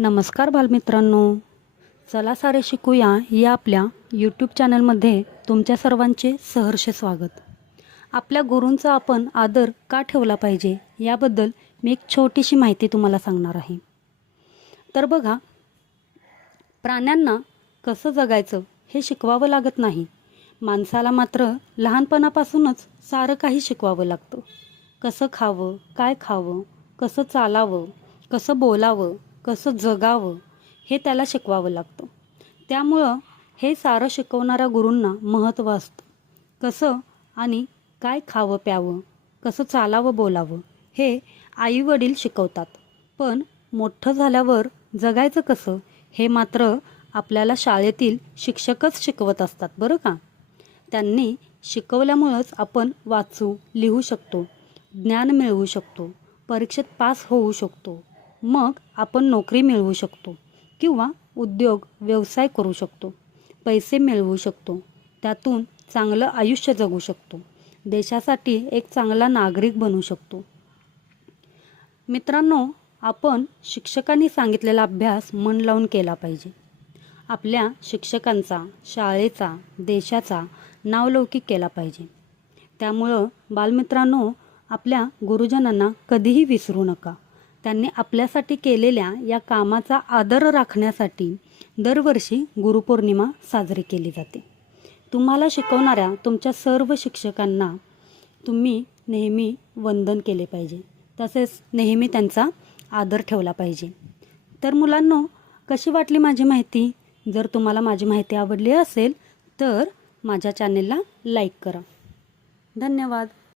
नमस्कार बालमित्रांनो, चला सारे शिकूया या आपल्या यूट्यूब चॅनलमध्ये तुमच्या सर्वांचे सहर्ष स्वागत। आपल्या गुरूंचा आपण आदर का ठेवला पाहिजे याबद्दल मी एक छोटीशी माहिती तुम्हाला सांगणार आहे। तर बघा, प्राण्यांना कसं जगायचं हे शिकवावं लागत नाही, माणसाला मात्र लहानपणापासूनच सारं काही शिकवावं लागतं। कसं खावं, काय खावं, कसं चालावं, कसं बोलावं, कसं जगावं हे त्याला शिकवावं लागतं। त्यामुळं हे सारं शिकवणाऱ्या गुरूंना महत्त्व असतं। कसं आणि काय खावं प्यावं, कसं चालावं बोलावं हे आई वडील शिकवतात, पण मोठं झाल्यावर जगायचं कसं हे मात्र आपल्याला शाळेतील शिक्षकच शिकवत असतात बरं का। त्यांनी शिकवल्यामुळंच आपण वाचू लिहू शकतो, ज्ञान मिळवू शकतो, परीक्षेत पास होऊ शकतो, मग आपण नोकरी मिळवू शकतो किंवा उद्योग व्यवसाय करू शकतो, पैसे मिळवू शकतो, त्यातून चांगलं आयुष्य जगू शकतो, देशासाठी एक चांगला नागरिक बनू शकतो। मित्रांनो, आपण शिक्षकांनी सांगितलेला अभ्यास मन लावून केला पाहिजे। आपल्या शिक्षकांचा, शाळेचा, देशाचा नावलौकिक केला पाहिजे। त्यामुळं बालमित्रांनो, आपल्या गुरुजनांना कधीही विसरू नका। त्यांनी आपल्यासाठी केलेल्या या कामाचा आदर राखण्यासाठी दरवर्षी गुरुपौर्णिमा साजरी केली जाते। तुम्हाला शिकवणाऱ्या तुमच्या सर्व शिक्षकांना तुम्ही नेहमी वंदन केले पाहिजे, तसेच नेहमी त्यांचा आदर ठेवला पाहिजे। तर मुलांनो, कशी वाटली माझी माहिती? जर तुम्हाला माझी माहिती आवडली असेल तर माझ्या चॅनेलला लाईक करा। धन्यवाद।